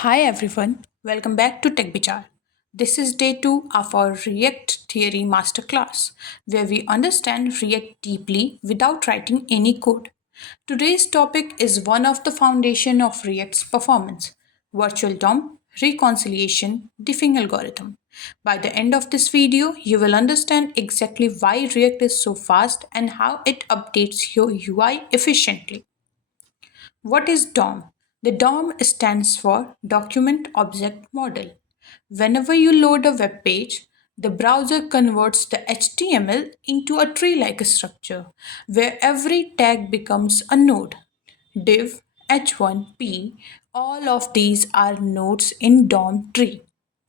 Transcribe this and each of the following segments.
Hi everyone, welcome back to TechBeechar. This is day 2 of our React Theory Masterclass, where we understand React deeply without writing any code. Today's topic is one of the foundation of React's performance, virtual DOM, reconciliation, diffing algorithm. By the end of this video, you will understand exactly why React is so fast and how it updates your UI efficiently. What is DOM? The DOM stands for Document Object Model. Whenever you load a web page, the browser converts the HTML into a tree like structure where every tag becomes a node. Div, H1, P, all of these are nodes in DOM tree.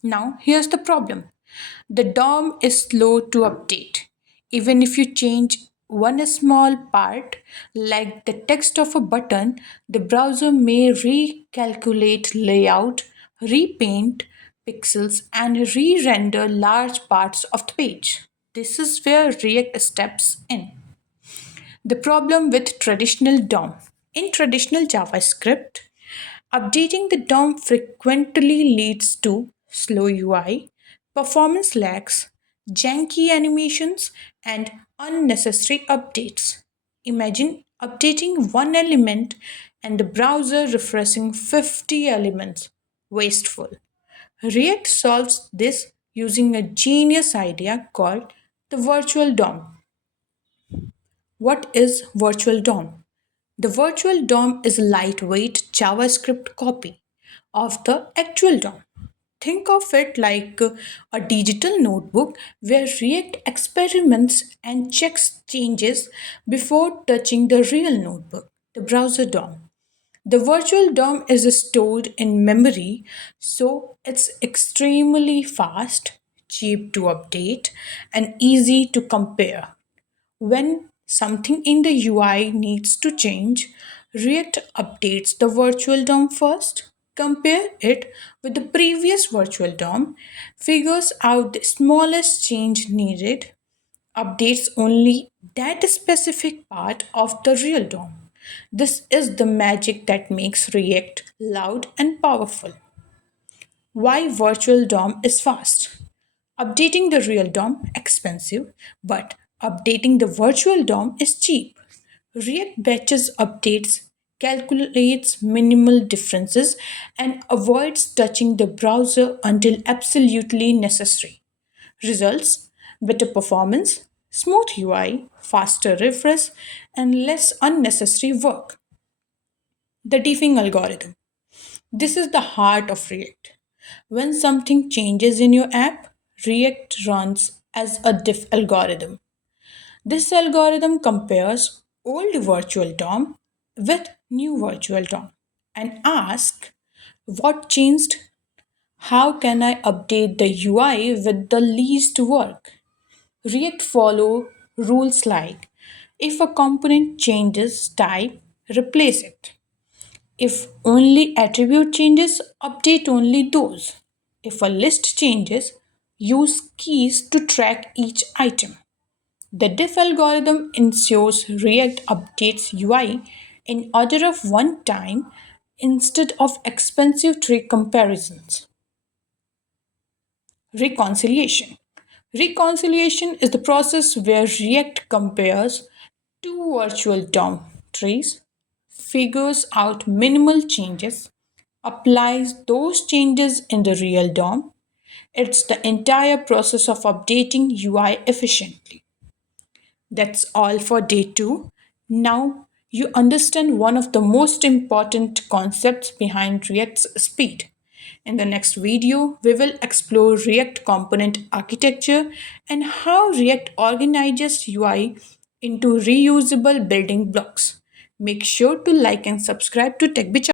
Now, here's the problem. The DOM is slow to update. Even if you change one small part, like the text of a button, the browser may recalculate layout, repaint pixels, and re render large parts of the page. This is where React steps in. The problem with traditional DOM. In traditional JavaScript, updating the DOM frequently leads to slow UI, performance lags, janky animations, and unnecessary updates. Imagine updating one element and the browser refreshing 50 elements. Wasteful. React solves this using a genius idea called the virtual DOM. What is virtual DOM? The virtual DOM is a lightweight JavaScript copy of the actual DOM. Think of it like a digital notebook where React experiments and checks changes before touching the real notebook, the browser DOM. The virtual DOM is stored in memory, so it's extremely fast, cheap to update, and easy to compare. When something in the UI needs to change, React updates the virtual DOM first, compare it with the previous virtual DOM, figures out the smallest change needed, updates only that specific part of the real DOM. This is the magic that makes React loud and powerful. Why virtual DOM is fast? Updating the real DOM expensive, but updating the virtual DOM is cheap. React batches updates, calculates minimal differences, and avoids touching the browser until absolutely necessary. Results: better performance, smooth UI, faster refresh, and less unnecessary work. The Diffing algorithm. This is the heart of React. When something changes in your app, React runs as a diff algorithm. This algorithm compares old virtual DOM with new virtual DOM and asks what changed. How can I update the UI with the least work? React follow rules like if a component changes type, replace it. If only attribute changes, update only those. If a list changes, use keys to track each item. The diff algorithm ensures React updates UI in order of one time instead of expensive tree comparisons. Reconciliation. Reconciliation is the process where React compares two virtual DOM trees, figures out minimal changes, applies those changes in the real DOM. It's the entire process of updating UI efficiently. That's all for day 2. Now you understand one of the most important concepts behind React's speed. In the next video, we will explore React component architecture and how React organizes UI into reusable building blocks. Make sure to like and subscribe to TechBeechar.